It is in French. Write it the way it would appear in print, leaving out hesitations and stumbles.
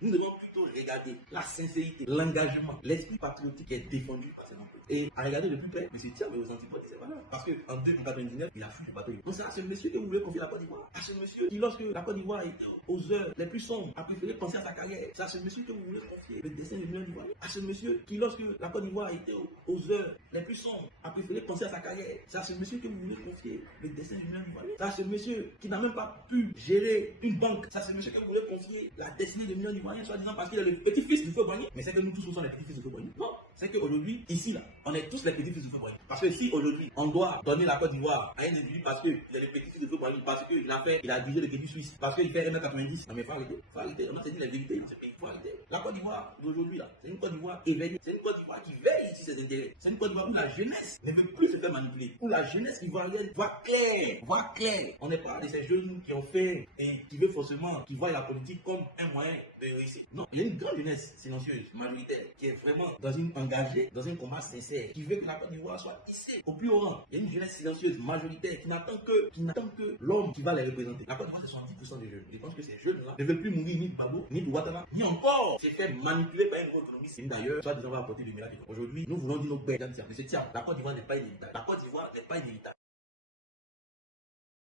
Nous devons plutôt regarder la sincérité, l'engagement, l'esprit patriotique qui est défendu par ces gens. Et à regarder de plus près, M. Thiam est aux antipodes de ces valeurs. Parce qu'en 1999, il a fui le bateau. Donc c'est à ce monsieur que vous voulez confier la Côte d'Ivoire. À ce monsieur qui, lorsque la Côte d'Ivoire était aux heures les plus sombres, a préféré penser à sa carrière. C'est à ce monsieur que vous voulez confier le destin du million d'Ivoiriens. À ce monsieur qui, lorsque la Côte d'Ivoire était aux heures les plus sombres, a préféré penser à sa carrière. C'est à ce monsieur que vous voulez confier le destin du million d'Ivoiriens. C'est à ce monsieur qui n'a même pas pu gérer une banque. C'est à ce monsieur que vous voulez confier la destinée de millions d'Ivoiriens, soi-disant parce qu'il est le petit-fils du feu Boigny. Mais c'est que nous tous sommes les petits-fils du feu Boigny. Non, c'est qu'aujourd'hui, ici, là, on est tous les petits-fils du feu Boigny. Parce que si aujourd'hui, on doit donner la Côte d'Ivoire à un individu parce qu'il est le petit-fils du feu Boigny, parce qu'il a dirigé le début suisse, parce qu'il fait 1m90, non mais faut arrêter, on a dit la vérité dans ce pays, faut arrêter. La Côte d'Ivoire d'aujourd'hui, là, c'est une Côte d'Ivoire éveillée, c'est une Côte d'Ivoire qui veille ici ses intérêts, c'est une Côte d'Ivoire où la jeunesse ne veut plus se faire manipuler, où la jeunesse ivoirienne voit clair. On n'est pas de ces jeunes qui ont fait et qui veulent forcément, qui voient la politique comme un moyen de réussir. Non, il y a une grande jeunesse silencieuse, majoritaire, qui est vraiment engagée dans un combat sincère, qui veut que la Côte d'Ivoire soit hissée au plus haut rang. Il y a une jeunesse silencieuse, majoritaire, qui n'attend que l'homme qui va les représenter. La Côte d'Ivoire, c'est 70% des jeunes. Je pense que ces jeunes-là ne veulent plus mourir ni de Gbagbo, ni de Ouattara, ni encore se faire manipuler par une économie. C'est d'ailleurs, soit disant, va apporter le miracle. Aujourd'hui, nous voulons dire nos pères, M. Thiam, la Côte d'Ivoire n'est pas inévitable. La Côte d'Ivoire n'est pas inévitable.